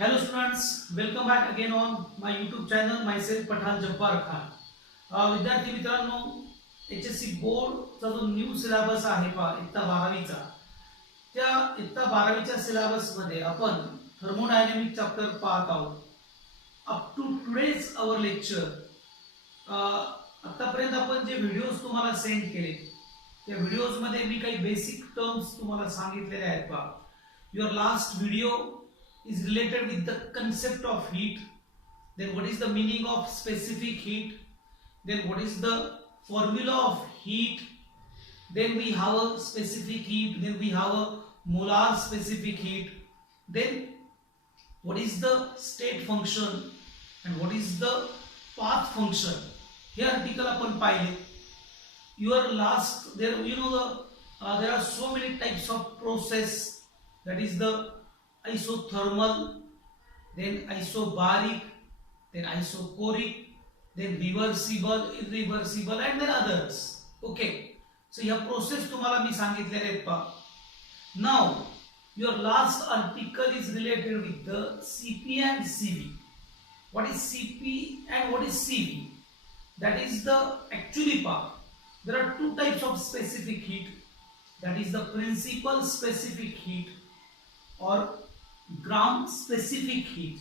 Hello students, welcome back again on my YouTube channel. Myself Pathan Jabbar Khan. विद्यार्थी मित्रांनो, HSC बोर्डचा जो new syllabus आहे पहा इयत्ता 12वीचा, त्या इयत्ता 12वीच्या सिलेबस मध्ये आपण थर्मोडायनामिक चॅप्टर पाहत आहोत. Up to today's our lecture आतापर्यंत आपण जे व्हिडिओज तुम्हाला सेंड केले त्या व्हिडिओज मध्ये मी काही बेसिक टर्म्स तुम्हाला सांगितलेले आहेत पहा. Your last video is related with the concept of heat, then what is the meaning of specific heat, then what is the formula of heat, then we have a specific heat, then we have a molar specific heat, then what is the state function and what is the path function. Here article आपण पाहिले. Your last there there are so many types of process, that is the isothermal, then isobaric, then isochoric, then reversible, irreversible, and then others. Okay, so here process तुम्हाला मी सांगितलेले आहेत पहा. Now your last article is related with the CP and CV. What is CP and what is CV? That is the actually part. There are two types of specific heat. That is the principal specific heat or ground specific heat,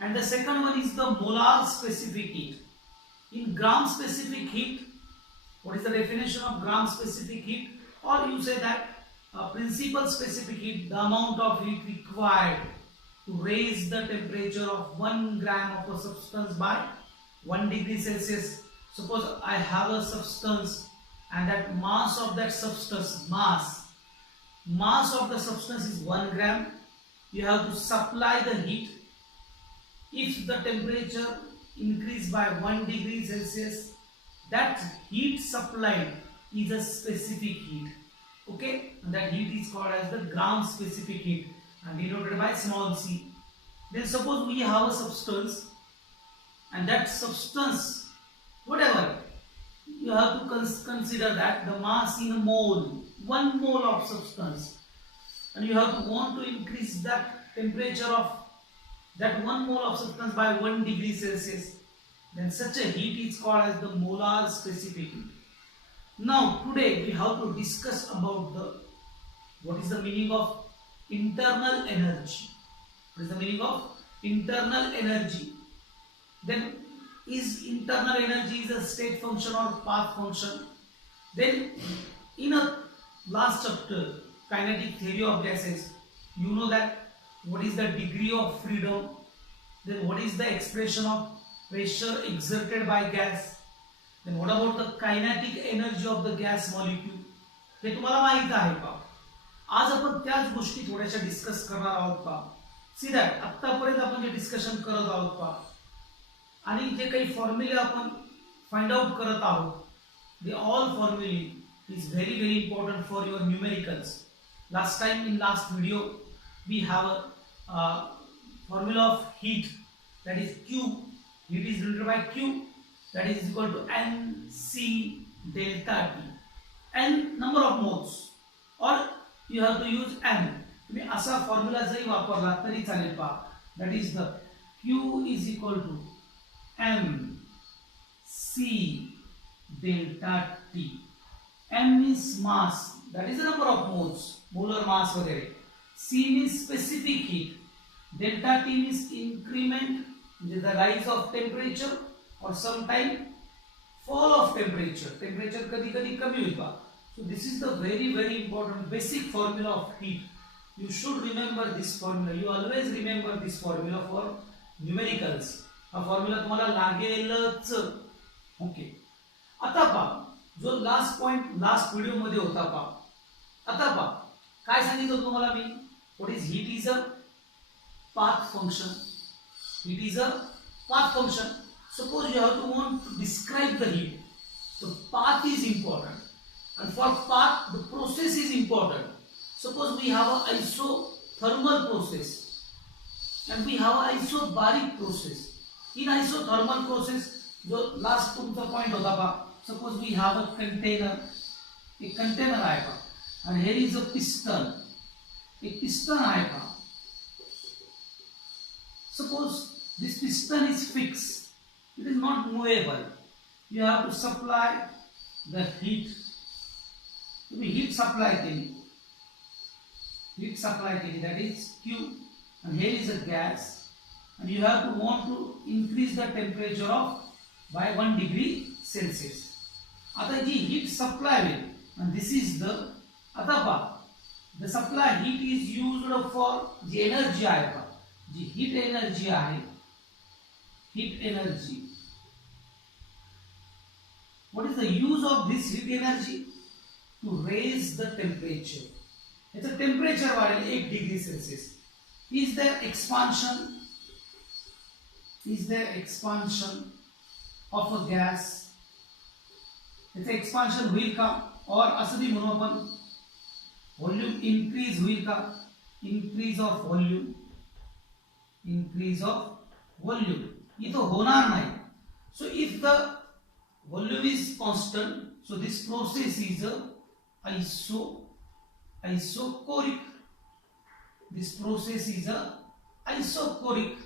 and the second one is the molar specific heat. In gram specific heat, what is the definition of gram specific heat? Or you say that principal specific heat, the amount of heat required to raise the temperature of 1 gram of a substance by 1 degree Celsius. Suppose I have a substance and that mass of that substance, mass of the substance is 1 gram. You have to supply the heat. If the temperature increase by 1 degree Celsius, that heat supplied is a specific heat. Okay, and that heat is called as the gram specific heat and denoted by small c. Then suppose we have a substance and that substance, whatever, you have to consider that the mass in a mole, 1 mole of substance, and you have to want to increase that temperature of that 1 mole of substance by 1 degree Celsius, then such a heat is called as the molar specific heat. Now today we have to discuss about what is the meaning of internal energy. What is the meaning of internal energy? Then is internal energy is a state function or path function? Then in a last chapter, kinetic theory of gases, you know that what is the degree of freedom, then what is the expression of pressure exerted by gas, then what about the kinetic energy of the gas molecule, हे तुम्हाला माहित आहे का. आज आपण त्याच गोष्टी थोड्याशा discuss करणार आहोत का. सी दॅट आतापर्यंत आपण जे डिस्कशन करत आहोत का आणि जे काही फॉर्म्युले आपण फाइंड आउट करत आहोत, दे ऑल फॉर्म्युले is very important for your numericals. Last time in last video we have a formula of heat, that is Q. Heat is denoted by Q, that is equal to NC delta T. N number of moles, or you have to use N. तुम्ही असा formula जरी वापरला तरी चालेल पहा. That is the Q is equal to MC delta T. M means mass, that is the number of moles, molar mass वगैरे. C means specific heat. Delta T means increment, the rise of temperature or sometime fall of temperature. Temperature कधी कधी कमी होता. So this is the very important basic formula of heat. You should remember this formula. You always remember this formula for numericals. हा formula तुम्हाला लागेलच. Okay, आता पहा जो last point last video मध्ये होता पहा. आता पहा काय सांगितलं तुम्हाला मी. What is heat is a path function. Heat is a path function. Suppose you have to want to describe the heat, the path is important, and for path the process is important. Suppose we have a isothermal process and we have a isobaric process. In isothermal process, जो last तुमचा point होता पहा, suppose we have a container, एक container आहे पहा, and here is a piston, एक piston आहे पहा. suppose this piston is fixed, it is not movable. You have to supply the heat. तुम्ही heat supply केली. Heat supply केली, that is Q, and here is a gas, and you have to want to increase the temperature of by 1 degree Celsius. आता जी heat supply will, and this is the आता पहा, the supply heat is used for ji energy आहे पहा, जी heat energy आहे, heat energy. What is the use of this heat energy? To raise the temperature. याचं temperature वाढेल 1 degree Celsius. Is there expansion? Is there expansion of a gas? याचं expansion होईल का? और असं भी म्हणू आपण volume increase होईल का? Increase of volume. Increase of volume. ये तो होणार नाही. So if the volume is constant, so this process is a isochoric. This process is a isochoric.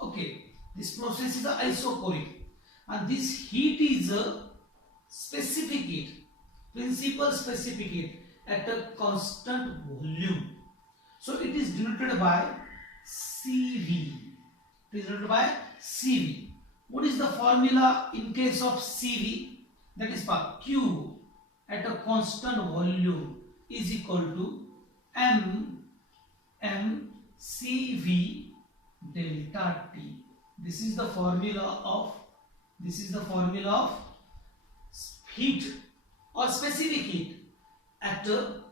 Okay, this process is a isochoric, and this heat is a specific heat, principal specific heat at a constant volume. So it is denoted by CV. It is denoted by CV. What is the formula in case of CV? That is for Q at a constant volume is equal to mCV delta T. This is the formula of heat or specific heat at a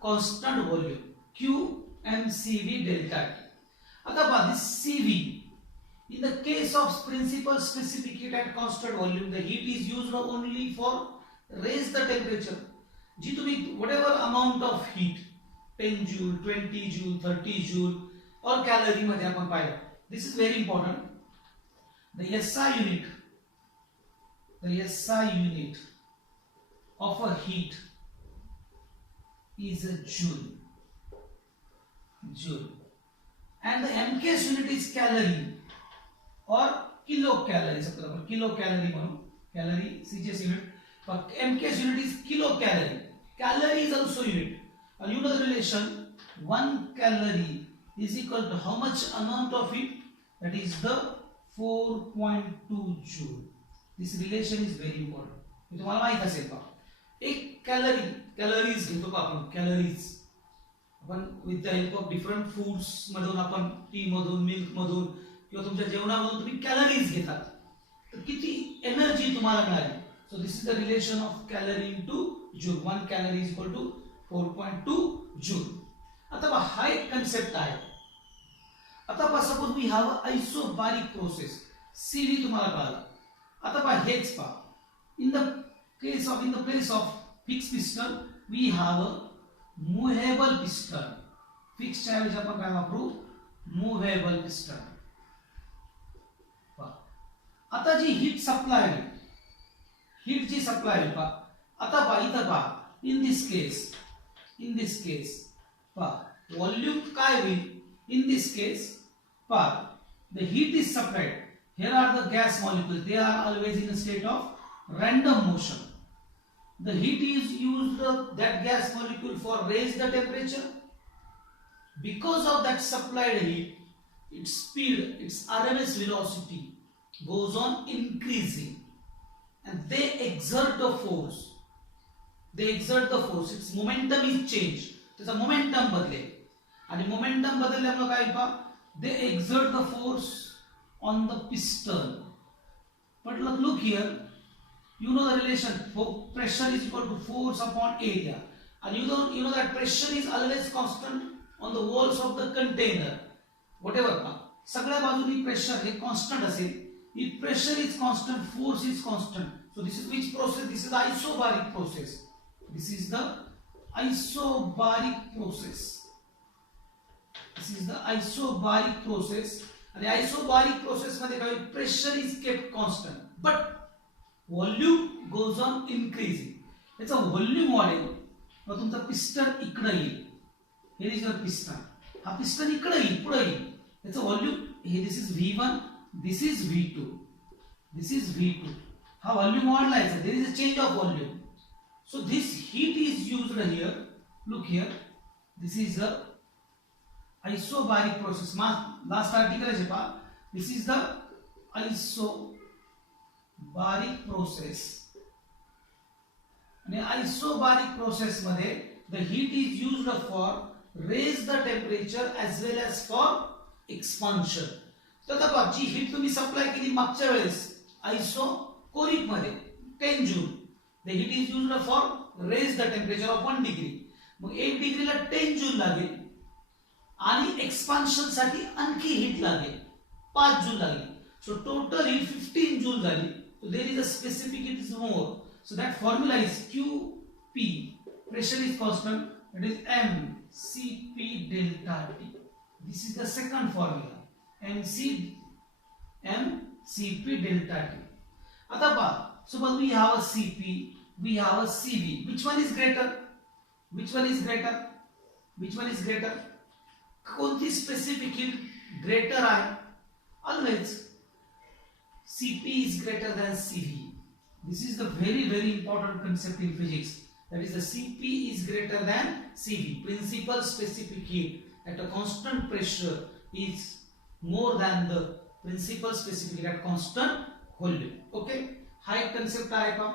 constant volume, Q mCV delta T. Atapa this CV, in the case of principal specific heat at constant volume, the heat is used only for raise the temperature. जी तुम्ही whatever amount of heat, 10 joule, 20 joule, 30 joule और calorie मध्ये आपण पाहिलं. This is very important. The SI unit of a heat is a joule. And the MKS unit is calorie or kilocalorie. सबसे पहले kilocalorie मानो, calorie CGS unit, but MKS unit is kilocalorie. Calorie is also unit, and you know the relation. 1 calorie is equal to how much amount of heat? That is the 4.2 joule. This relation is very important. हे तुम्हाला माहित असेल का? एक calories घेतो का आपण calories. आपण with the help of different foods मधून आपण टी मधून मिल्क मधून किंवा तुमच्या जेवणामधून तुम्ही कॅलरीज घेतात, तर किती एनर्जी तुम्हाला मिळाली. So this is the relation of calorie into joule. 1 calorie is equal to 4.2 joule. आता पहा हा एक कन्सेप्ट आहे. आता पहा suppose we have isobaric process. CV तुम्हाला कळाला. आता पहा हेच पहा, in the place of fix piston we have a movable piston. फिक्सच्या ऐवजी आपण काय वापरू? Movable piston. आता जी हीट सप्लाय पहा, आता पहा इथं पहा, इन दिस केस पहा व्हॉल्यूम काय होईल? इन दिस केस पहा the heat is supplied. Here are the gas molecules. They are always in a state of random motion. The heat is used that gas molecule for raise the temperature. Because of that supplied heat, its speed, its RMS velocity goes on increasing, and they exert the force. Its momentum is changed. त्याचा momentum बदलेल, आणि momentum बदलल्यामुळे काय पहा, they exert the force on the piston. But look here, you know the relation. Pressure is equal to force upon area, and you know that pressure is always constant on the walls of the container. Whatever सगळ्या बाजूनी pressure हे constant असेल. If pressure is constant, force is constant. So this is which process? This is the isobaric process. This is the isobaric process. And the isobaric process मध्ये काय, pressure is kept constant, but volume goes on increasing. याचा volume वाढेल, मग तुमचा piston इकडे येईल. Here is your piston. हा piston इकडे येईल, पुढे येईल. त्याचं व्हॉल्यूम हे this is V1, this is V2, this is V2. हा व्हॉल्यूम वाढलाय, there is a change of volume. So this heat is used here. Look here. This is the isobaric process. Last article is this is the isobaric process. And isobaric process मध्ये the heat is used for raise the temperature as well as for expansion. तर आता जी heat तुम्ही supply केली मागच्या वेळेस isochoric मध्ये 10 joule. The heat is used for raise the temperature of 1 degree. Mug 1 डिग्रीला 10 joule लागेल आणि एक्सपान्शन साठी आणखी हीट लागेल 5 जूल लागेल. सो टोटल हीट 15 जूल झाली. So there is a specific heat is more. So that formula is QP. Pressure is constant. That is mCp delta T. This is the second formula. mCp delta T. आता पहा. Suppose we have a Cp, we have a Cv. Which one is greater? Which one is greater? Which one is greater? कोणती specific heat greater आहे? Always Cp is greater than Cv. This is the very important concept in physics. That is the Cp is greater than Cv. Principal specific heat at a constant pressure is more than the principal specific heat at constant volume. Okay? हा एक concept आहे का?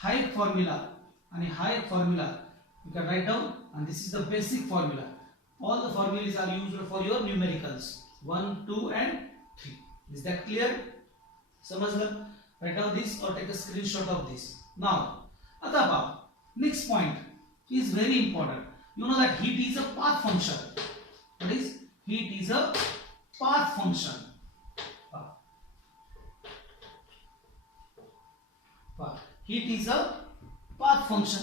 हा एक formula आणि हा एक formula you can write down and this is the basic formula. All the formulas are used for your numericals 1, 2 and 3. Is that clear? समझलं? Write down this or take a screenshot of this. Now, आता पहा, next point is very important. You know that heat is a path function. What is heat is a path function. Heat is a path function.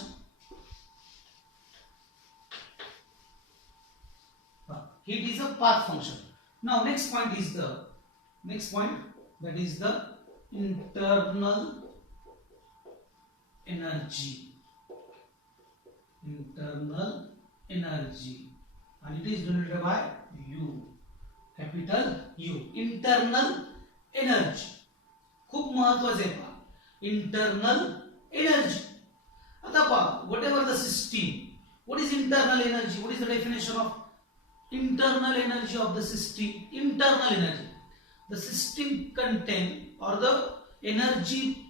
Heat is a path function. Now next point is the that is the internal energy. Internal energy, and it is denoted by U, capital U. Internal energy खूप महत्वाचे आहे. Internal energy. आता पहा, whatever the system, what is internal energy? What is the definition of internal energy of the system? Internal energy, the system contain or the energy,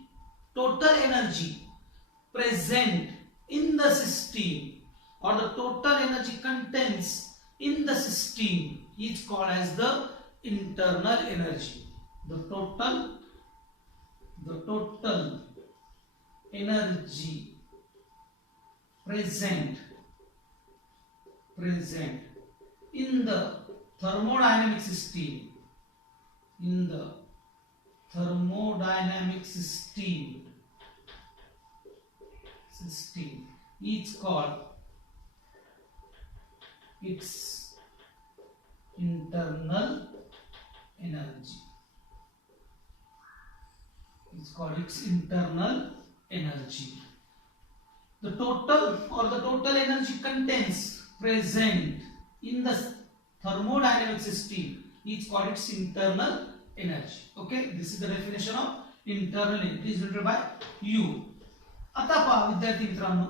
total energy present in the system or the total energy contains in the system is called as the internal energy. The total energy present in the thermodynamic system, is called its internal energy. It's called its internal energy. The total energy contains present in the thermodynamic system is called its internal energy. Okay, this is the definition of internal energy. It is written by U. आता पहा विद्यार्थी मित्रांनो,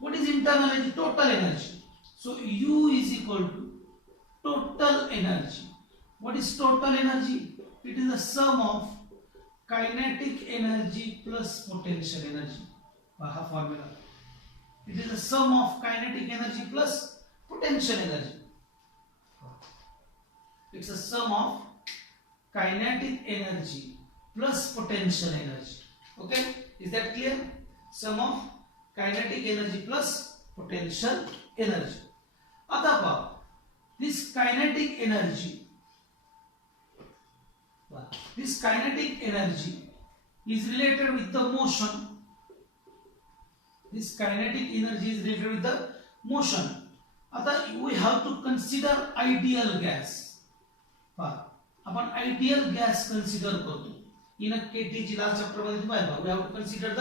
what is internal energy? Total energy. So U is equal to total energy. What is total energy? It is the sum of kinetic energy plus potential energy. हा formula. It is the sum of kinetic energy plus potential energy. It's a sum of kinetic energy plus potential energy. Okay, is that clear? Sum of kinetic energy plus potential energy. आता पहा, this kinetic energy is related with the motion. This kinetic energy is related with the motion. आता we have to consider ideal gas. आपण ideal gas consider करतो. In a KTG last chapter मध्ये तुम्ही बघा, we have to consider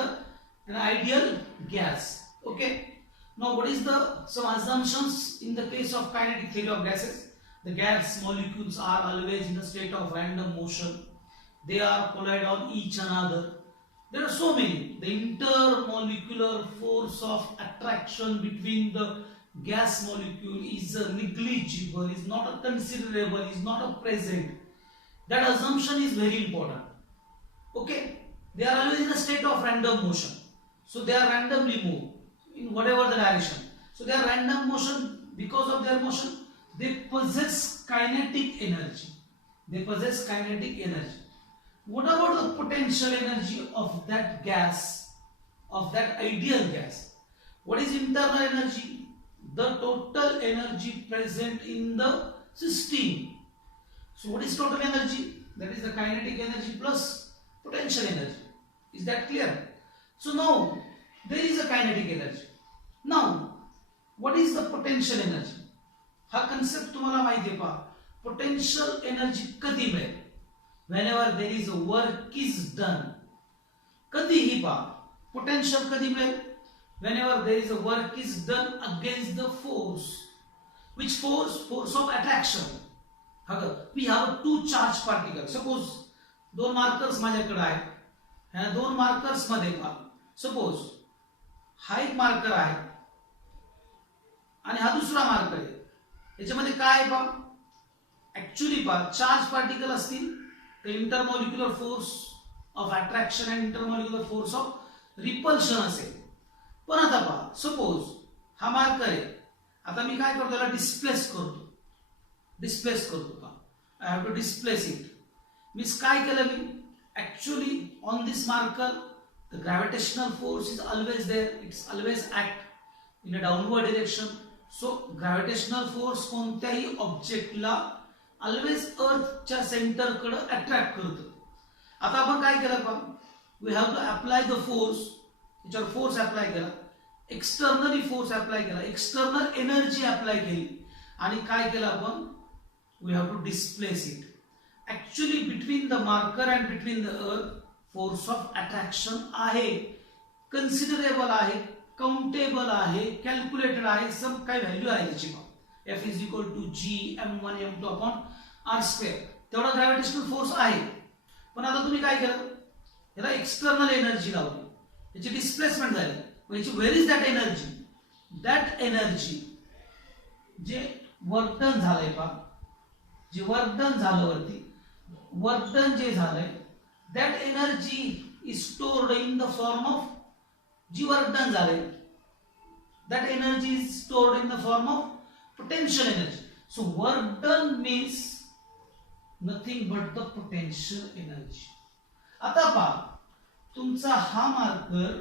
an ideal gas. Okay. Now, what is some assumptions in the case of kinetic theory of gases? The gas molecules are always in a state of random motion. They are collide on each another. There are so many. The intermolecular force of attraction between the gas molecule is negligible, is not considerable, is not present. That assumption is very important. Okay, they are always in a state of random motion. So they are randomly moved in whatever the direction. So they are random motion. Because of their motion, they possess kinetic energy. They possess kinetic energy. What about the potential energy of that gas, of that ideal gas? What is internal energy? The total energy present in the system. So what is total energy? That is the kinetic energy plus potential energy. Is that clear? So now there is a kinetic energy. Now what is the potential energy? हा concept तुम्हाला माहिती आहे पहा. Potential energy कधी मिळेल? Whenever there is a work is done. कधीही पहा potential कधी मिळेल? Whenever there is a work is done against the force. Which force? Force of attraction. We have two charged particles. Suppose दोन markers माझ्याकडे आहेत. ह्या दोन मार्कर्स मध्ये पहा. Suppose हा एक मार्कर आहे आणि हा दुसरा मार्कर आहे. याच्यामध्ये काय आहे पहा? ऍक्च्युअली पहा चार्ज पार्टिकल असतील तर intermolecular force of attraction and intermolecular force of repulsion असेल. पण आता पहा सपोज हा मार्कर आहे. आता मी काय करतो याला डिस्प्लेस करतो पहा. I have to displace it. Means काय केलं मी actually on this marker the gravitational force is always there. It's always act in a downward direction. So gravitational force कोणत्याही ऑब्जेक्टला ऑलवेज अर्थच्या सेंटरकडे अट्रॅक्ट करतो. आता आपण काय केलं पहा we have to apply the force. याच्यावर फोर्स अप्लाय केला. एक्सटर्नली फोर्स अप्लाय केला. एक्सटर्नल एनर्जी अप्लाय केली आणि काय केलं आपण we have to displace it. Actually between the marker and between the earth force of attraction आहे. कन्सिडरेबल आहे. काउंटेबल आहे. कॅल्क्युलेटेड आहे. सम काय व्हॅल्यू आहे त्याची. F is equal to G m1 m2 upon r square. तेवढा ग्रॅव्हिटेशनल फोर्स आहे. पण आता तुम्ही काय केलं याला एक्सटर्नल एनर्जी लावली. याची डिस्प्लेसमेंट झाली. याची where is that energy? That energy J work done झालंय पहा. जे वर्क डन झालं वरती वर्क डन जे झालंय that energy is stored in the form of जी वर्क डन झालंय. That energy is stored in the form of potential energy. So work done means nothing but the potential energy. आता पहा तुमचा हा marker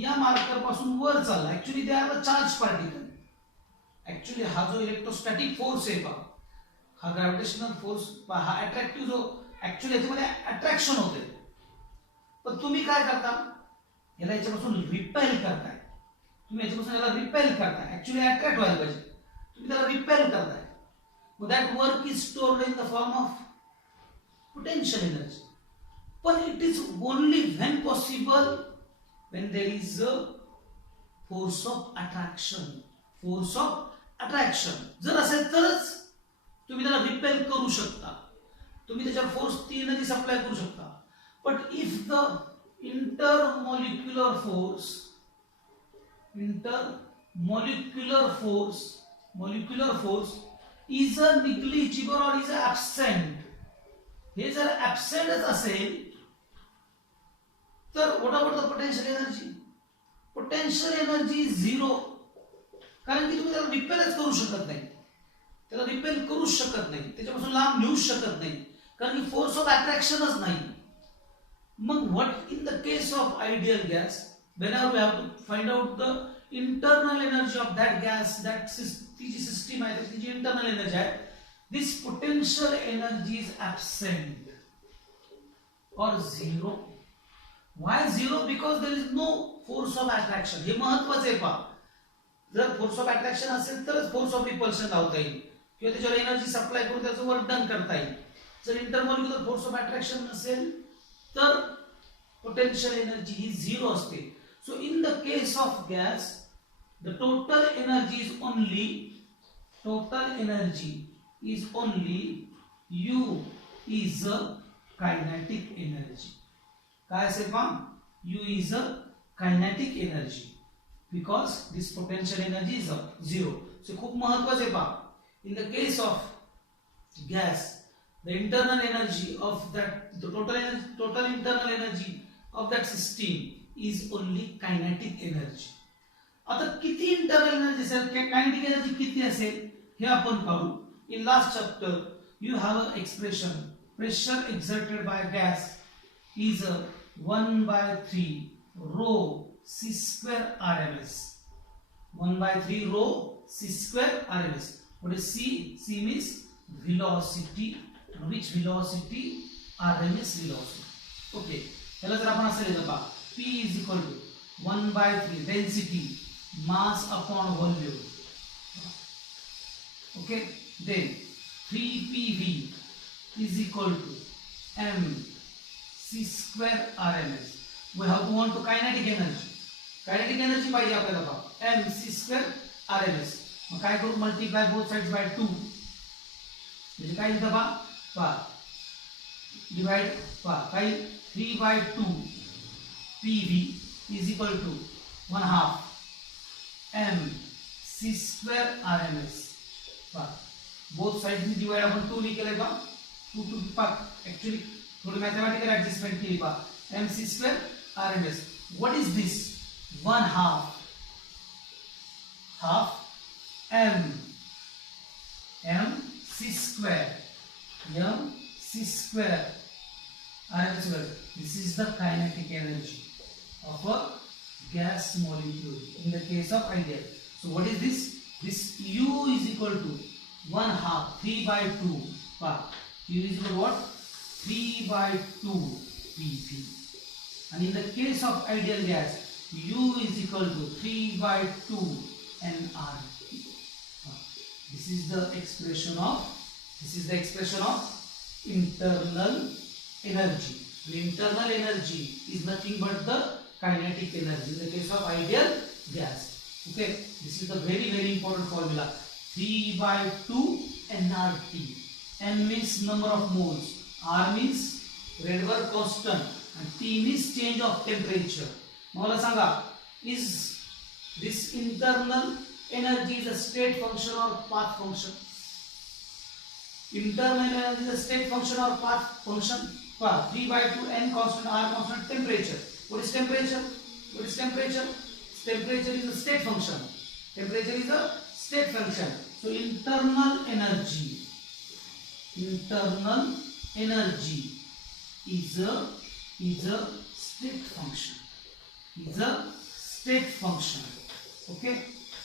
या marker पासून वर चालला. Actually they are the charge particle. Actually हा जो इलेक्ट्रोस्टॅटिक फोर्स आहे पहा हा ग्रॅव्हिटेशनल फोर्स हा अट्रॅक्टिव्ह जो ऍक्च्युअली याच्यामध्ये अट्रॅक्शन होते. पण तुम्ही काय करता याला याच्यापासून रिपेल करताय. तुम्ही याच्यापासून याला रिपेल करताय. ऍक्च्युअली अट्रॅक्ट व्हायला पाहिजे. तुम्ही त्याला रिपेल करताय. That work is stored in the form of potential energy. पण it is only when possible when there is a force of attraction. Force of attraction जर असेल तरच तुम्ही त्याला रिपेल करू शकता. तुम्ही त्याच्यावर फोर्स ती एनर्जी सप्लाय करू शकता. But if the intermolecular force is a negligible or is absent. हे जर absentच असेल तर what about the potential energy? Potential energy is zero. कारण की तुम्ही त्याला रिपेलच करू शकत नाही. त्याला रिपेल करूच शकत नाही. त्याच्यापासून लांब नेऊ शकत नाही. कारण की फोर्स ऑफ अट्रॅक्शनच नाही. मग what in the case of ideal gas, whenever we have to find out the internal energy of that gas, that system आहे त्याची internal energy आहे, this potential energy is absent or zero. Why zero? Because there is no force of attraction. हे महत्त्वाचे आहे पहा. जर force of attraction असेल तरच force of repulsion लावता येईल किंवा त्याच्यावर एनर्जी सप्लाय करून त्याचं वर्क डन करता येईल. जर इंटरमॉलिक्युलर फोर्स ऑफ अट्रॅक्शन नसेल तर पोटेन्शियल एनर्जी ही झिरो असते. So in the case of gas The total energy is only U is a kinetic energy. काय असेल पहा? U is a kinetic energy because this potential energy is 0. So खूप महत्वाचे आहे पहा. In the case of gas, the internal energy of that, the total internal energy of that system is only kinetic energy. आता किती internal energy असेल, kinetic energy किती असेल हे आपण पाहू. In last chapter you have a expression, pressure exerted by gas is 1/3 rho c square rms. 1/3 rho c square rms. What is c? C means velocity. Which velocity? RMS velocity. Okay, याला जर आपण असं लिहिलं पहा, P is equal to 1/3 density mass upon volume. Okay, then 3PV is equal to m c square RMS. We have to want to kinetic energy. Kinetic energy पाहिजे आपल्याला पहा, m c square RMS. मग काय करू, multiply both sides by 2. म्हणजे काय लिहितं पहा, divide पहा काय, 3/2 PV is equal to 1/2 m c square RMS. Both side में डिवाइड अपन 2 लिखेले बा, 2 टू पाक एक्चुअली थोड़ी मैथमेटिकल एडजस्टमेंट की बा, m c square RMS. What is this? 1/2 m c square RMS. This is the kinetic energy of a gas molecule in the case of ideal. So what is this? This U is equal to 1/2 3/2 U is equal to what? 3/2 PP. And in the case of ideal gas, U is equal to 3/2 nRT. This is the expression of internal energy. The internal energy is nothing but the kinetic energy in the case of ideal gas. Okay, this is the very important formula. 3/2 nRT. N means number of moles, R means Rydberg constant, and T means change of temperature. मला सांगा, is this internal energy is a state function or path function? Internal energy is a state function or path function? 3/2 n constant, R constant, temperature. What is temperature? Temperature is a state function. So internal energy is a state function. Okay,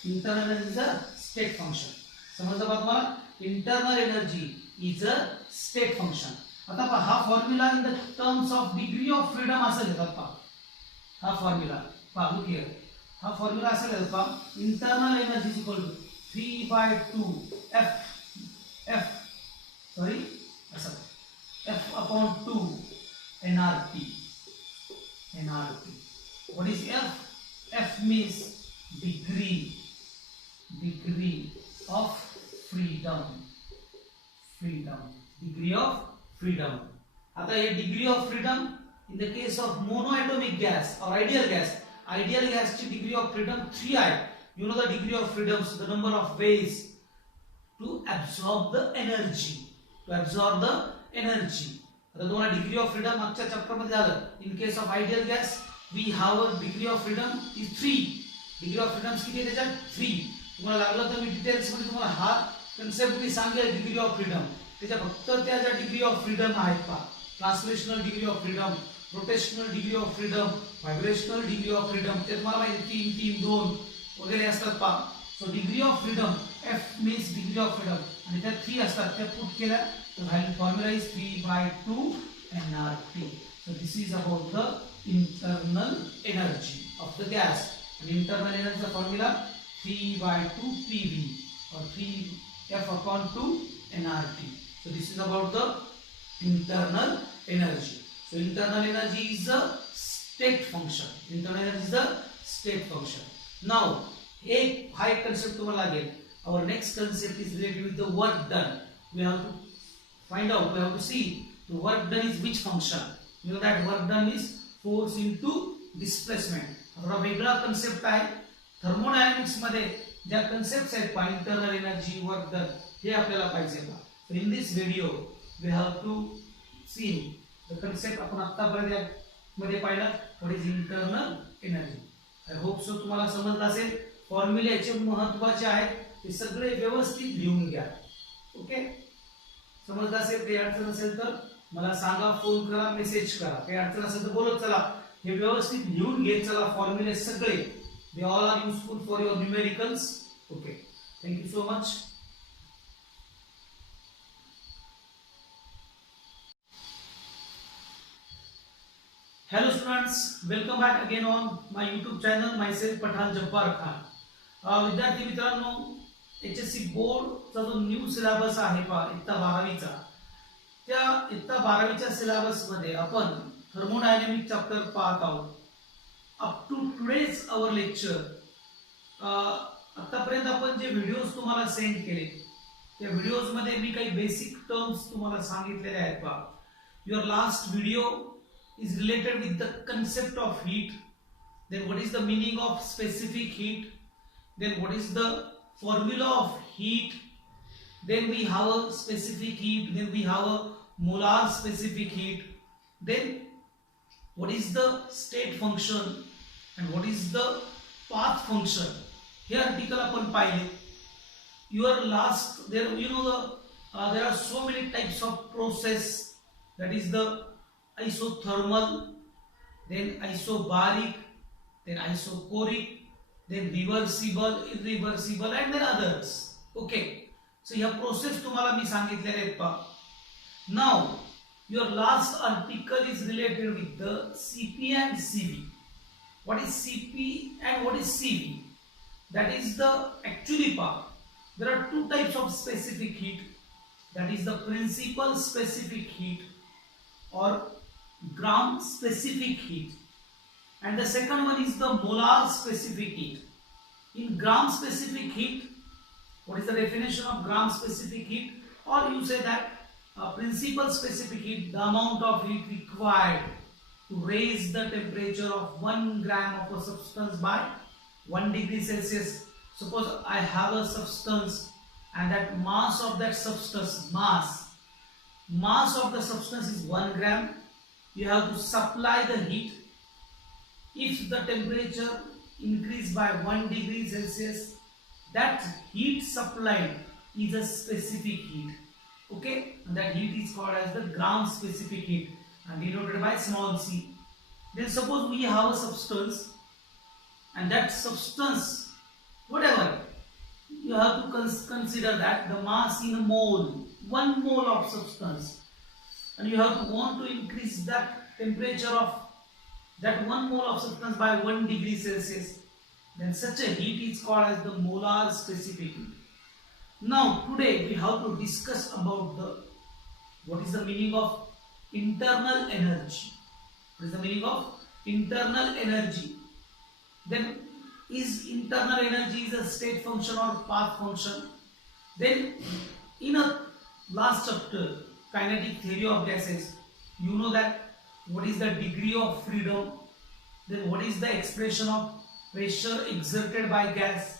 internal energy is a state function. समजलं बा तुम्हाला? Internal energy is a state function. आता पहा, हा formula in the terms of degree of freedom असेल लिहितात पहा. हा फॉर्म्युला पहा, लुक हियर. हा फॉर्म्युला असेल लिहितात पहा, internal energy is equal to 3/2 F upon 2 nRT. What is F? F means degree of freedom. Degree of freedom. आता ये degree of freedom in the case of monoatomic gas or ideal gas ची degree of freedom 3 आहे. You know the degree of freedom, so the number of ways to absorb the energy. आता तुम्हाला degree of freedom मागच्या chapter मध्ये झालं. In case of ideal gas we have a degree of freedom is 3. Degree of freedom किती आहे त्याच्यात? 3. तुम्हाला लागलं तर मी डिटेल्स मध्ये तुम्हाला हा कन्सेप्ट मी सांगेल डिग्री ऑफ फ्रीडम. त्याच्या फक्त त्या ज्या डिग्री ऑफ फ्रीडम आहेत पहा, translational degree of freedom, rotational degree of freedom, vibrational degree of freedom, ते तुम्हाला माहिती 3 2 वगैरे असतात पहा. So degree of freedom F means degree of freedom आणि त्या 3 असतात, त्या पुट केल्या तर value formula is 3/2 nRT. So this is about the internal energy of the gas. And internal energy formula 3/2 PV or 3F upon 2 nRT. So this is about the internal energy. So internal energy is a state function. Now एक हा एक concept तुम्हाला लागेल. Our next concept is related with the work done. We have to find out, we have to see the work done is which function. You know that work done is force into displacement. थोडा वेगळा concept आहे. Thermodynamics मध्ये ज्या concepts आहेत पा internal energy, work done, हे आपल्याला पाहिजे का. So in this video we have to see the concept. आपण आतापर्यंत मध्ये पाहिला what is internal energy. I hope so तुम्हाला समजलं असेल. फॉर्म्युले याचे महत्त्वाचे आहेत, ते सगळे व्यवस्थित लिहून घ्या. ओके, समजलं असेल. काही अडचण असेल तर मला सांगा, फोन करा, मेसेज करा. काही अडचण असेल तर बोलत चला. हे व्यवस्थित लिहून घेत चला. फॉर्म्युले सगळे, they all are useful for your numericals. Okay, thank you so much. Hello students, welcome back again on my YouTube channel. Myself Pathan Jabbar Khan. विद्यार्थी मित्रांनो, HSC बोर्डचा जो न्यू सिलेबस आहे पहा इयत्ता 12वीचा, त्या इयत्ता 12वीच्या सिलेबस मध्ये आपण थर्मोडायनामिक चॅप्टर पाहत आहोत. Up to today's our lecture, आतापर्यंत आपण जे व्हिडिओज तुम्हाला सेंड केले, त्या व्हिडिओज मध्ये मी काही बेसिक टर्म्स तुम्हाला सांगितलेले आहेत पहा. Your last video is related with the concept of heat, then what is the meaning of specific heat, then what is the formula of heat, then we have a specific heat, then we have a molar specific heat, then what is the state function and what is the path function. Here article आपण पाहिले. Your last there, you know, there are so many types of process, that is the isothermal, then isobaric, then isochoric, then reversible, irreversible, and then others. Okay, so here process तुम्हाला मी सांगितलेले आहेत पहा. Now your last article is related with the CP and CV. What is CP and what is CV? That is the actually part. There are two types of specific heat. That is the principal specific heat or ground specific heat, and the second one is the molar specific heat. In gram specific heat, what is the definition of gram specific heat? Or you say that principal specific heat, the amount of heat required to raise the temperature of 1 gram of a substance by 1 degree Celsius. Suppose I have a substance and that mass of that substance, mass of the substance is 1 gram. You have to supply the heat. If the temperature increase by 1 degree Celsius, that heat supplied is a specific heat. Okay, and that heat is called as the gram specific heat and denoted by small c. Then suppose we have a substance and that substance, whatever, you have to consider that the mass in a mole, 1 mole of substance, and you have to want to increase that temperature of that 1 mole of substance by 1 degree Celsius, then such a heat is called as the molar specific heat. Now today we have to discuss about what is the meaning of internal energy. What is the meaning of internal energy? Then is internal energy is a state function or path function? Then in a last chapter, kinetic theory of gases, you know that what is the degree of freedom, then what is the expression of pressure exerted by gas,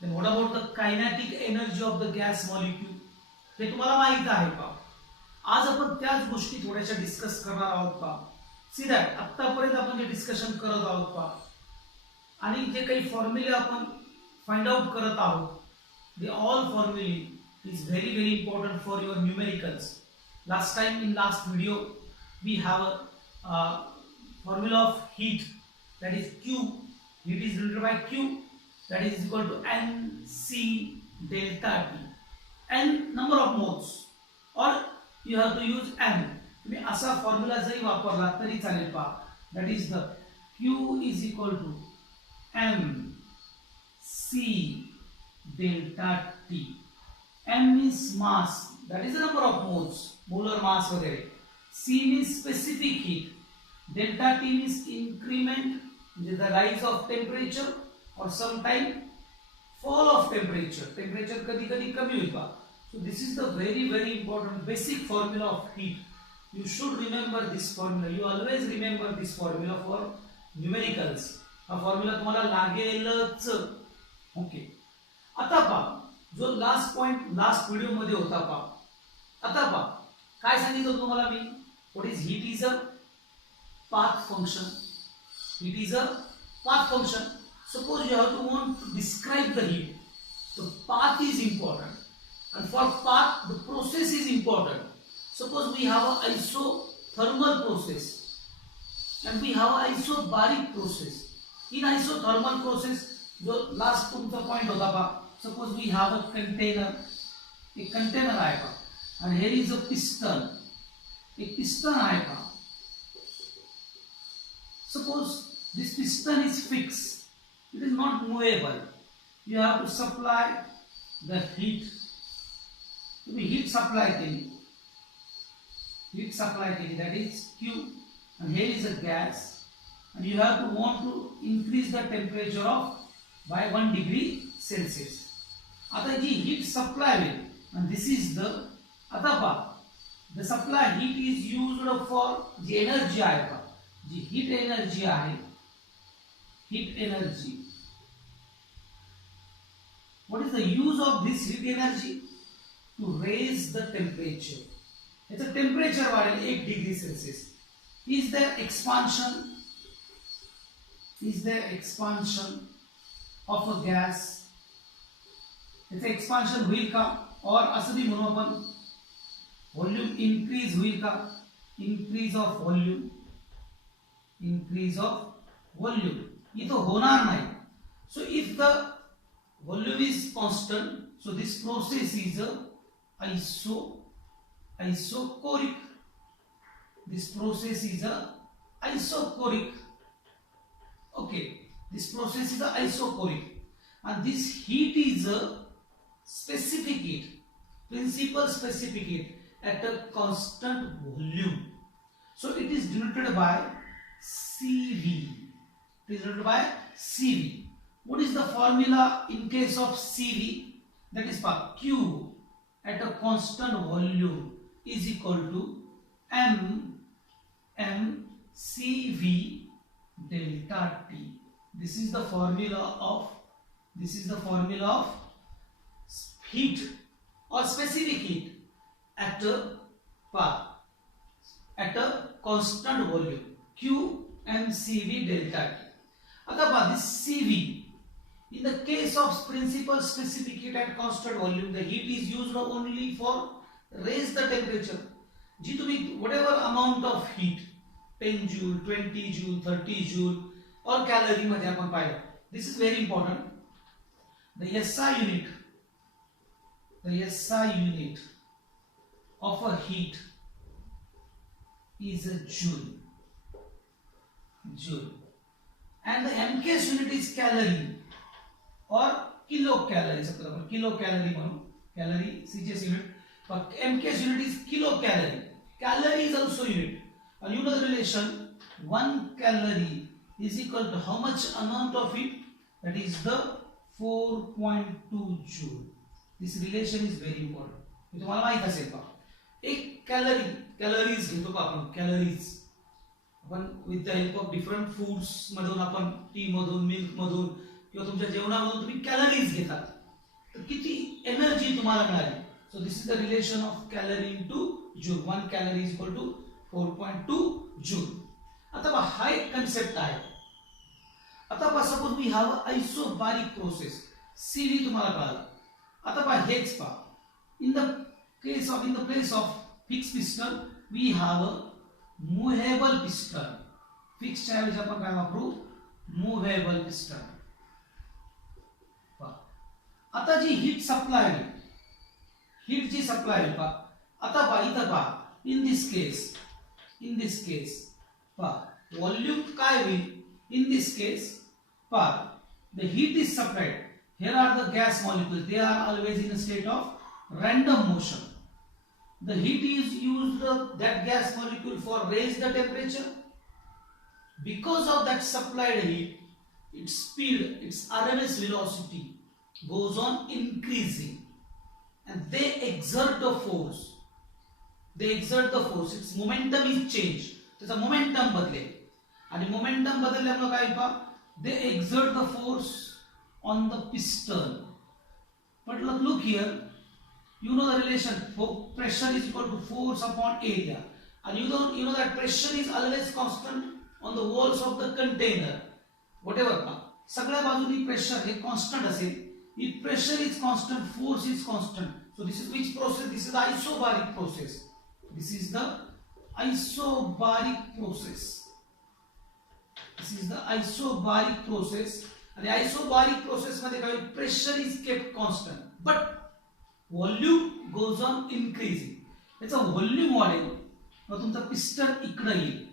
then what about the kinetic energy of the gas molecule, हे तुम्हाला माहित आहे का. आज आपण त्याच गोष्टी थोड्याशा discuss करणार आहोत का. सी दॅट आतापर्यंत आपण जे डिस्कशन करत आहोत का, आणि जे काही फॉर्म्युले आपण फाइंड आउट करत आहोत, दे ऑल फॉर्म्युले is very important for your numericals. Last time in last video we have a formula of heat, that is Q. Heat is denoted by Q, that is equal to Nc delta T. N number of moles, or you have to use N. तुम्ही असा formula जरी वापरला तरी चालेल पहा. That is the Q is equal to Mc delta T. M means mass, that is the number of moles, molar mass वगैरे. C means specific heat. Delta T means increment, the rise of temperature, or sometime fall of temperature. Temperature कधी कधी कमी होईल पहा. So this is the very important basic formula of heat. You should remember this formula. You always remember this formula for numericals. हा formula तुम्हाला लागेलच. Okay. आता पहा जो लास्ट पॉइंट लास्ट व्हिडिओ मध्ये होता पहा. आता पहा काय सांगितलं तुम्हाला मी. What is heat is a path function. Heat is a path function. Suppose you have to want to describe the heat. The path is important, and for path the process is important. Suppose we have a isothermal process and we have a isobaric process. In isothermal process, जो last तुमचा point होता पहा. Suppose we have a container. एक container आहे पहा, and here is a piston. एक piston आहे पहा. Suppose this piston is fixed, it is not movable. You have to supply the heat. तुम्ही heat supply केली, that is Q, and here is a gas, and you have to want to increase the temperature of by 1 degree Celsius. आता जी heat supply will, and this is the आता पहा, the supply heat is used for ji energy आहे पहा, जी heat energy आहे, heat energy. What is the use of this heat energy? To raise the temperature. याचं temperature वाढेल 1 degree Celsius. Is there expansion of a gas? याचं expansion होईल का? और असं भी म्हणू आपण व्हॉल्यूम इन्क्रीज होईल का? Increase of volume. Increase of volume. ये तो होणार नाही. So if the volume is constant, so this process is a isochoric. This process is a isochoric. Okay, this process is a isochoric, and this heat is a specific heat, principal specific heat at a constant volume. So it is denoted by CV. It is denoted by CV. What is the formula in case of CV? That is for Q at a constant volume is equal to mCV delta T. This is the formula of heat or specific heat at a constant volume. Q mCV delta T. आता पहा this CV. In the case of principal specific heat at constant volume, the heat is used only for raise the temperature. जी तुम्ही whatever amount of heat, 10 joule, 20 joule, 30 joule और calorie मध्ये आपण पाहिलं. This is very important. The SI unit of a heat is a joule. And the MKS unit is calorie or kilocalorie. सबसे अपन kilocalorie मानो, calorie CGS unit, but MKS unit is kilocalorie. Calorie is also unit, and you know the relation. 1 calorie is equal to how much amount of heat? That is the 4.2 joule. This relation is very important. ये तुम्हाला माहित असेल पहा. एक calories घेतो पहा आपण calories. आपण with the help of different foods मधून आपण टी मधून मिल्क मधून किंवा तुमच्या जेवणामधून तुम्ही कॅलरीज घेतात, तर किती एनर्जी तुम्हाला मिळाली. So this is the relation of calorie into joule. 1 calorie is equal to 4.2 joule. आता पहा हा एक कन्सेप्ट आहे. आता पहा suppose we have a isobaric process. CV तुम्हाला कळालं. आता पहा हेच पहा. In the place of fix piston we have a movable piston. Fix च्या ऐवजी आपण काय वापरू? movable piston. आता जी हीट सप्लाय होईल, हीट जी सप्लाय होईल पहा. आता पहा इथं पहा, इन दिस केस पहा व्हॉल्यूम काय होईल? इन दिस केस पहा the heat is supplied. Here are the gas molecules. They are always in a state of random motion. The heat is used that gas molecule for raise the temperature. Because of that supplied heat, its speed, its RMS velocity goes on increasing and they exert the force. Its momentum is changed. त्याचा momentum बदलेल आणि momentum बदलल्यामुळे काय पहा, they exert the force on the piston. But look here, you know the relation, pressure is equal to force upon area, and you know that pressure is always constant on the walls of the container. Whatever पहा, सगळ्या बाजूनी pressure हे constant असेल. If pressure is constant, force is constant. So this is which process? This is the isobaric process. This is the isobaric process. This is the isobaric process. And the isobaric process मध्ये काय, pressure is kept constant, but volume goes on increasing. याचा volume वाढेल, मग तुमचा piston इकडे येईल.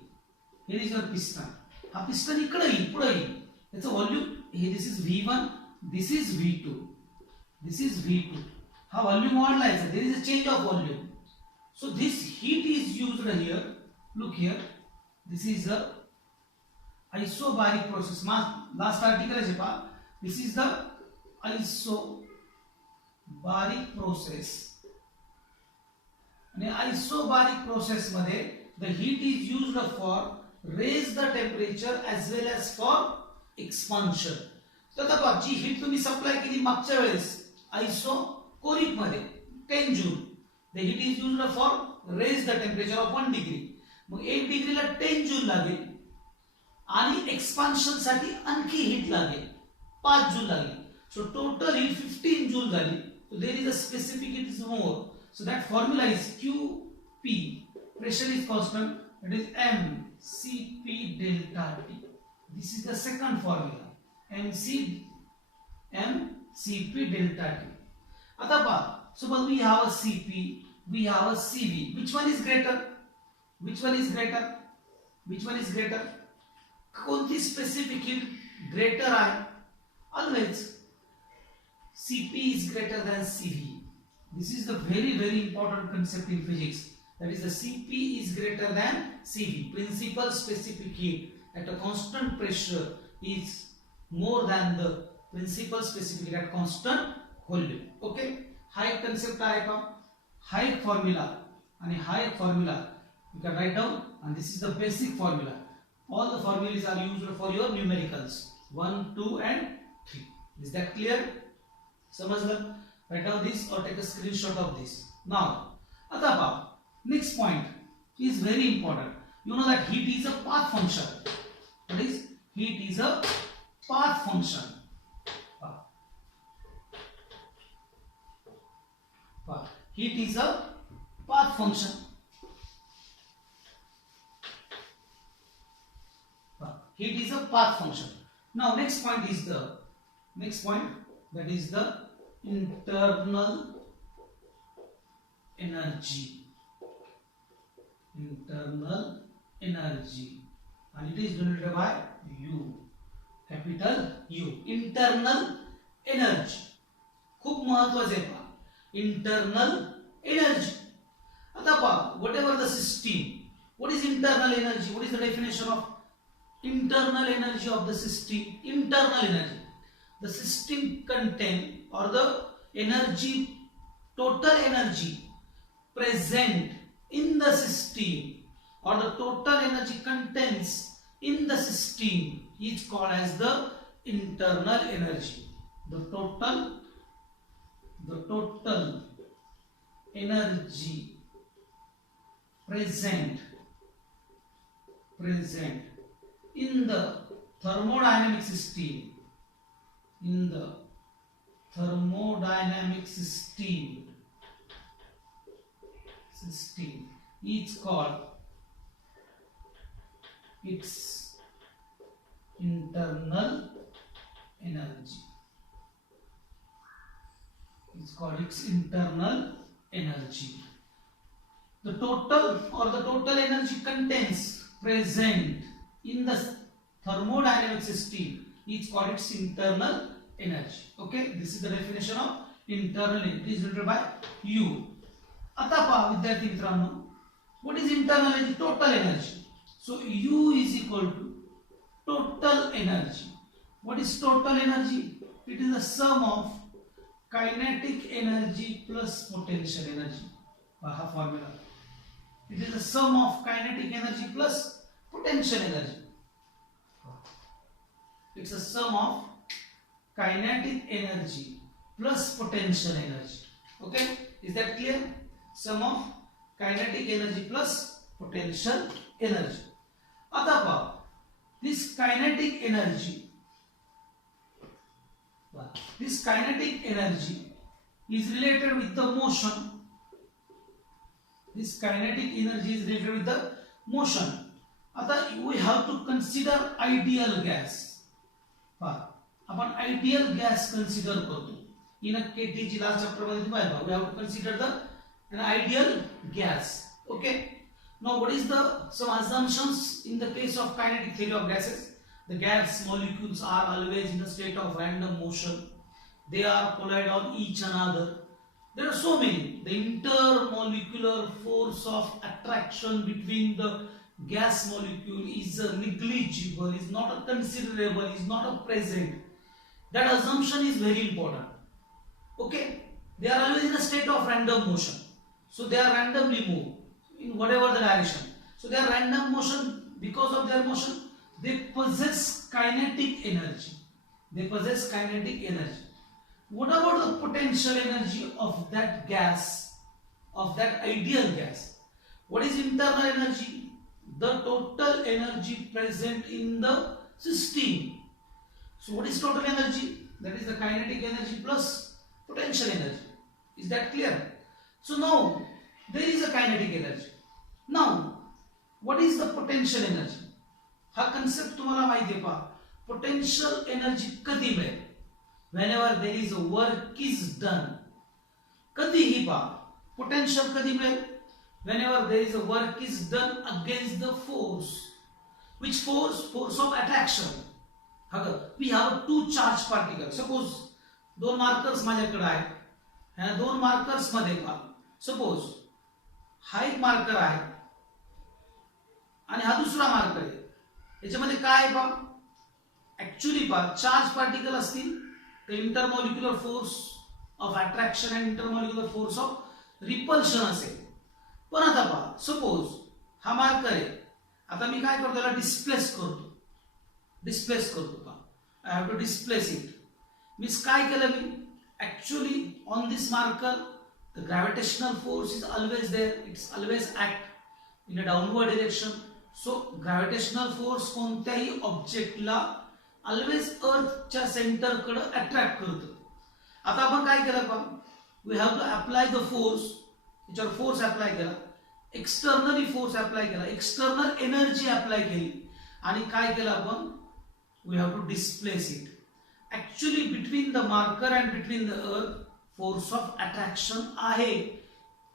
Here is your piston. हा piston इकडे येईल, पुढे येईल. याचा volume hey, this is V1, this is V2, this is V2. हा volume वाढला याचा. There is a change of volume. So this heat is used here. Look here, this is the isobaric process. Last article is पहा, this is the isobaric process. आणि isobaric process मध्ये the heat is used for raise the temperature as well as for expansion. तर आता जी heat तुम्ही supply केली मागच्या वेळेस आयसोकोरिक मध्ये 10 joule, the heat is used for raise the temperature of 1 degree. Mug 1 डिग्रीला 10 joule लागेल आणि एक्सपान्शन साठी आणखी हीट लागेल 5 जूल लागेल. सो टोटल हीट 15 जूल झाली. So there is a specific heat is more. So that formula is QP, pressure is constant, it is mCp delta T. This is the second formula, mCp delta T. आता पहा, suppose we have a Cp, we have a Cv. Which one is greater? Which one is greater? Which one is greater? कोणती specific heat greater आहे? Always Cp is greater than Cv. This is the very important concept in physics. That is, the Cp is greater than Cv. Principal specific heat at a constant pressure is more than the principal specific heat at constant volume. Okay? हा एक concept आहे का? हा एक formula आणि हा एक formula you can write down, and this is the basic formula. All the formulas are used for your numericals 1, 2 and 3. Is that clear? समझलं? Write down this or take a screenshot of this. Now, आता पहा, next point is very important. You know that heat is a path function. What is heat? Is a path function. Heat is a path function. Heat is a path function. Now next point is the that is the internal energy. Internal energy, and it is denoted by U, capital U. Internal energy खूप महत्वाचे आहे. Internal energy. आता पहा, whatever the system, what is internal energy? What is the definition of internal energy of the system? Internal energy, the system contain or the energy, total energy present in the system or the total energy contains in the system is called as the internal energy. The total energy present in the thermodynamic system, in the thermodynamic system is called its internal energy. It's called its internal energy. The total energy contains present in the thermodynamic system is called its internal energy. Okay, this is the definition of internal energy. It is written by U. आता पहा विद्यार्थी मित्रांनो, what is internal energy? Total energy. So U is equal to total energy. What is total energy? It is the sum of kinetic energy plus potential energy. Formula. It is the sum of kinetic energy plus potential energy. It's a sum of kinetic energy plus potential energy. Okay, is that clear? Sum of kinetic energy plus potential energy. आता पहा, this kinetic energy is related with the motion. This kinetic energy is related with the motion. आता we have to consider ideal gas. आपण ideal gas consider करतो. In a KTG last chapter मध्ये पाहिलं, we have to consider an ideal gas. Okay. Now, what is some assumptions in the case of kinetic theory of gases? The gas molecules are always in a state of random motion. They are collide on each another. There are so many. The intermolecular force of attraction between the gas molecule is negligible, is not considerable, is not present. That assumption is very important. Okay, they are always in a state of random motion. So they are randomly moved in whatever the direction. So they are random motion. Because of their motion, they possess kinetic energy. What about the potential energy of that gas, of that ideal gas? What is internal energy? The total energy present in the system. So what is total energy? That is the kinetic energy plus potential energy. Is that clear? So now there is a kinetic energy. Now what is the potential energy? हा concept तुम्हाला माहिती आहे पहा. Potential energy कधी मिळेल? Whenever there is a work is done. कधीही पहा potential कधी मिळेल? Whenever there is a work is done against the force. Which force? Force of attraction. We have two charged particles. Suppose दोन markers माझ्याकडे आहेत. ह्या दोन मार्कर्स मध्ये पहा. Suppose हा एक मार्कर आहे आणि हा दुसरा मार्कर आहे. याच्यामध्ये काय आहे पहा? ऍक्च्युअली पहा चार्ज पार्टिकल असतील तर intermolecular force of attraction and intermolecular force of repulsion असेल. पण आता पहा सपोज हा मार्कर आहे. आता मी काय करतो, याला डिस्प्लेस करतो पहा. I have to displace it. Means काय केलं मी? Actually on this marker the gravitational force is always there. It's always act in a downward direction. So gravitational force कोणत्याही ऑब्जेक्टला ऑलवेज अर्थच्या सेंटरकडे अट्रॅक्ट करतो. आता आपण काय केलं पहा, we have to apply the force. याच्यावर फोर्स अप्लाय केला, एक्सटर्नली फोर्स अप्लाय केला, एक्सटर्नल एनर्जी अप्लाय केली आणि काय केलं आपण? We have to displace it. Actually between the marker and between the earth force of attraction आहे,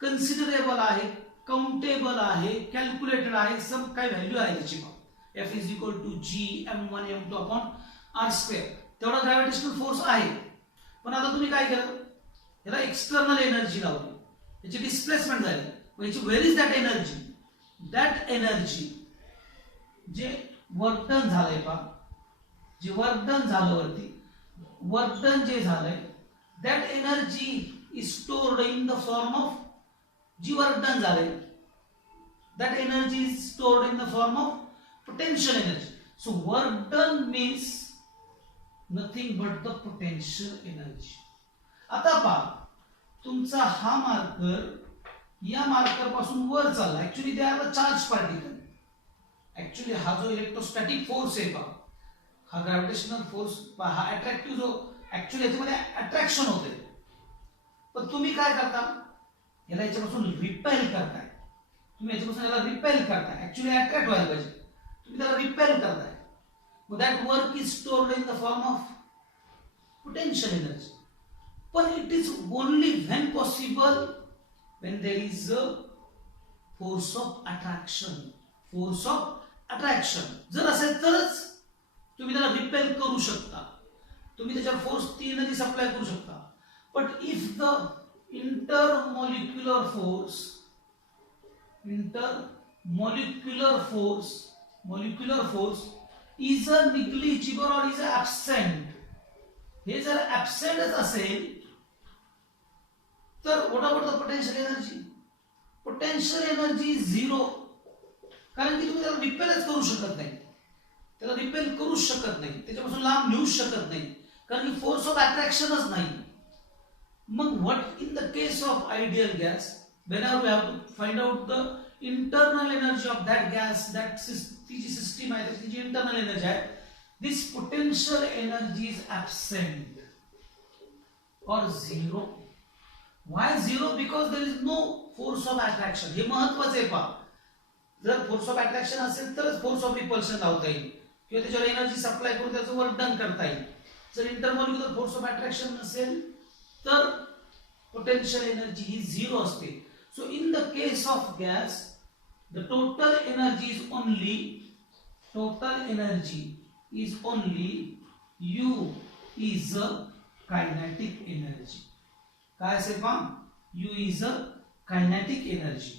कन्सिडरेबल आहे, काउंटेबल आहे, कॅल्क्युलेटेड आहे. सम काय व्हॅल्यू आहे त्याची. F is equal to G m1 m2 upon r square. तेवढा ग्रॅव्हिटेशनल फोर्स आहे. पण आता तुम्ही काय केलं, याला एक्सटर्नल एनर्जी लावली, याची डिस्प्लेसमेंट झाली. याची where is that energy? That energy J work done झालंय पहा, जे वर्क डन झालं वरती, वर्क डन जे झालंय that energy is stored in the form of जी वर्क डन झालंय. That energy is stored in the form of potential energy. So work done means nothing but the potential energy. आता पहा तुमचा हा marker या marker पासून वर चालला. Actually they are the charge particle. Actually हा जो इलेक्ट्रोस्टॅटिक फोर्स आहे पहा, हा ग्रॅव्हिटेशनल फोर्स, हा अट्रॅक्टिव्ह जो ऍक्च्युअली याच्यामध्ये अट्रॅक्शन होते. पण तुम्ही काय करता, याला याच्यापासून रिपेल करताय. तुम्ही याच्यापासून याला रिपेल करताय. ऍक्च्युअली अट्रॅक्ट व्हायला पाहिजे, तुम्ही त्याला रिपेल करताय. That work is stored in the form of potential energy. पण it is only when possible when there is a force of attraction. Force of attraction जर असेल तरच तुम्ही त्याला रिपेल करू शकता. तुम्ही त्याच्यावर फोर्स ती एनर्जी सप्लाय करू शकता. But if the intermolecular force is a negligible or is absent. हे जर absentच असेल potential energy? Potential energy zero, कारण की तुम्ही त्याला रिपेलच करू शकत नाही, त्याला रिपेल करूच शकत नाही, त्याच्यापासून लांब नेऊच शकत नाही, कारण की फोर्स ऑफ अट्रॅक्शनच नाही. मग what in the case of ideal gas, whenever we have to find out the internal energy of that gas, that ती जी सिस्टीम आहे त्याची जी इंटरनल एनर्जी आहे, this potential energy is absent or zero. Why zero? Because there is no force of attraction. हे महत्वाचे आहे पहा. जर force of attraction असेल तरच फोर्स ऑफ रिपल्शन लावता येईल किंवा त्याच्यावर एनर्जी सप्लाय करून त्याचं वर्क डन करता येईल. जर इंटरमॉलिक्युलर फोर्स ऑफ अट्रॅक्शन नसेल तर पोटेन्शियल एनर्जी ही झिरो असते. So in the case of gas, the total energy is only U is a kinetic energy. काय असेल पहा? U is a kinetic energy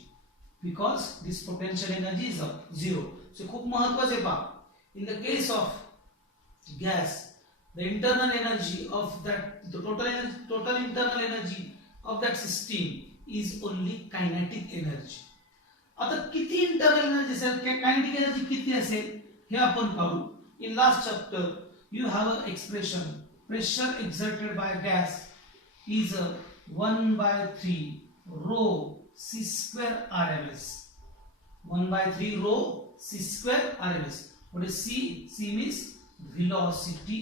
because this potential energy is zero. So खूप महत्वाचे आहे पहा. In the case of gas, the internal energy of that, the total internal energy of that system is only kinetic energy. आता किती internal energy असेल, kinetic energy किती असेल हे आपण पाहू. In last chapter you have a expression, pressure exerted by gas is 1/3 rho c square rms. 1/3 rho c square rms. What is c? C means velocity.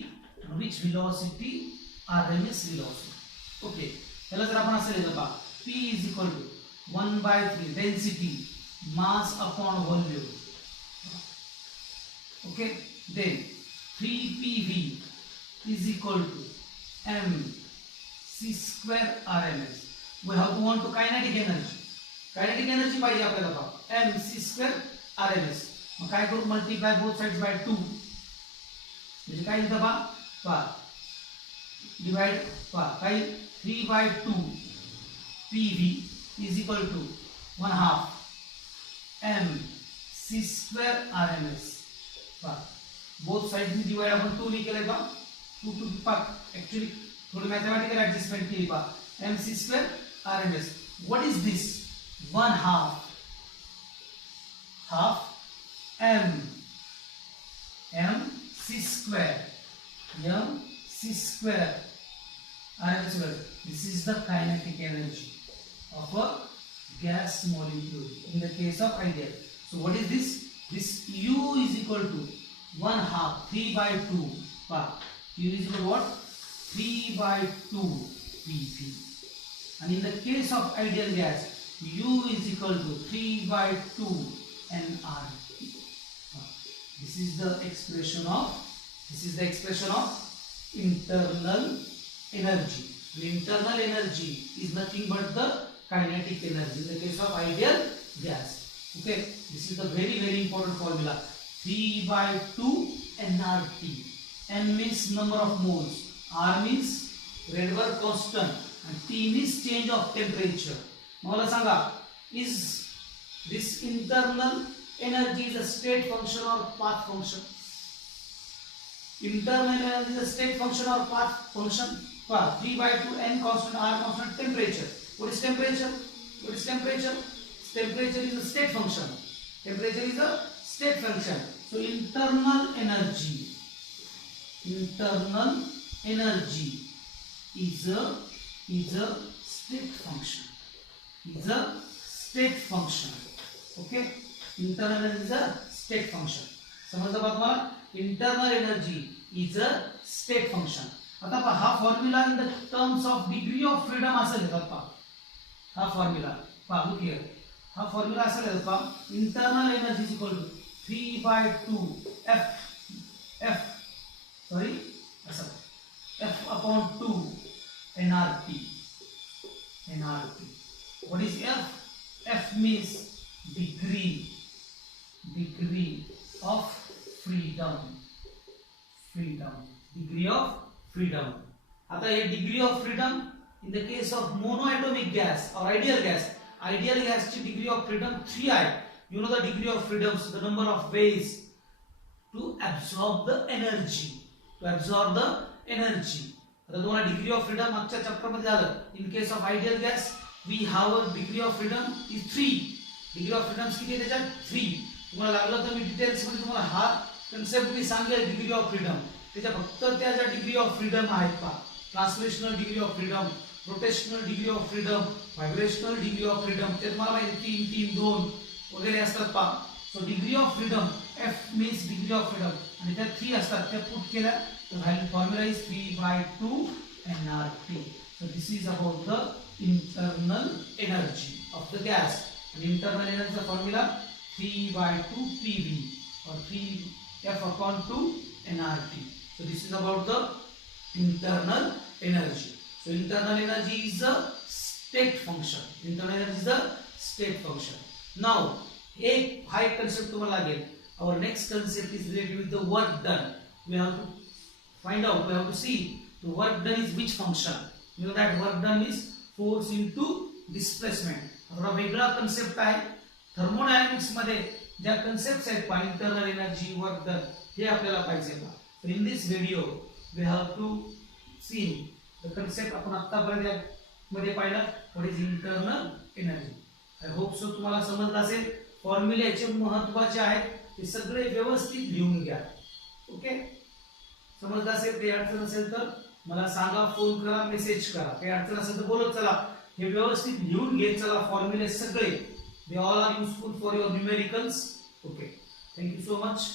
Which velocity? RMS velocity. Okay, त्याला जर आपण असं लिहिलं पहा, P is equal to 1/3 density mass upon volume. Okay, then 3PV is equal to m c square RMS. We have to want to kinetic energy. Kinetic energy पाहिजे आपल्याला पहा, m c square RMS. मग काय करू? Multiply both sides by 2. म्हणजे काय लिहितं पहा, divide पहा, काय 3/2 PV is equal to 1/2 m c square RMS. Both side में डिवाइड अपन 2 लिखेले बा, 2 टू पार्ट एक्चुअली थोड़ी मैथमेटिकल एडजस्टमेंट की बा, m c square RMS. What is this? 1/2 m c square RMS. This is the kinetic energy of a gas molecule in the case of ideal. So what is this? This U is equal to 1/2 3/2 part. U is equal to what? 3/2 PP. And in the case of ideal gas, U is equal to 3/2 nRT. This is the expression of internal energy. The internal energy is nothing but the kinetic energy in the case of ideal gas. Okay, this is the very important formula. 3/2 nRT. N means number of moles, R means Rydberg constant, and T means change of temperature. मला सांगा, is this internal energy is a state function or path function? Internal energy is a state function or path function? 3/2 n constant, R constant, temperature. What is temperature? Temperature is a state function. So internal energy is a state function. Okay, internal energy is a state function. समजलं बा तुम्हाला? Internal energy is a state function. आता पहा, हा formula in the terms of degree of freedom असेल लिहितात पहा. हा फॉर्म्युला पहा, लुक हियर. हा फॉर्म्युला असेल लिहितात पहा, internal energy is equal to 3/2 F upon 2 nRT. What is F? F means degree of freedom. Degree of freedom. आता ये degree of freedom in the case of monoatomic gas or ideal gas ची degree of freedom 3 आहे. You know the degree of freedom, the number of ways to absorb the energy. आता तुम्हाला degree of freedom मागच्या chapter मध्ये झालं. In case of ideal gas we have a degree of freedom is 3. Degree of freedom किती आहे त्याच्यात 3. तुम्हाला लागलं तर मी डिटेल्स मध्ये तुम्हाला हा कन्सेप्ट मी सांगेल डिग्री ऑफ फ्रीडम. त्याच्या फक्त त्या ज्या डिग्री ऑफ फ्रीडम आहेत पहा, translational degree of freedom, rotational degree of freedom, vibrational degree of freedom, ते तुम्हाला माहिती 3 3 2 वगैरे असतात पहा. So degree of freedom F means degree of freedom आणि त्या 3 असतात, त्या पुट केल्या तर value formula is 3/2 nRT. So this is about the internal energy of the gas. And internal energy formula 3/2 PV or 3F upon 2 nRT. So this is about the internal energy. So internal energy is a state function. Internal energy is a state function. Now, हा एक concept तुम्हाला लागेल. Our next concept is related with the work done. We have to find out. We have to see the work done is which function. You know that work done is force into displacement. थोडा वेगळा concept आहे. Thermodynamics मध्ये ज्या concepts आहेत पहा, internal energy, work done, हे आपल्याला पाहिजे पहा. So in this video we have to see the concept आपण आतापर्यंत मध्ये पाहिला what is internal energy. I hope so तुम्हाला समजलं असेल. फॉर्म्युले याचे महत्त्वाचे आहेत, ते सगळे व्यवस्थित लिहून घ्या. ओके, समजलं असेल. काही अडचण असेल तर मला सांगा, फोन करा, मेसेज करा. काही अडचण असेल तर बोलत चला. हे व्यवस्थित लिहून घेत चला फॉर्म्युले सगळे. They all are useful for your numericals. Okay, thank you so much.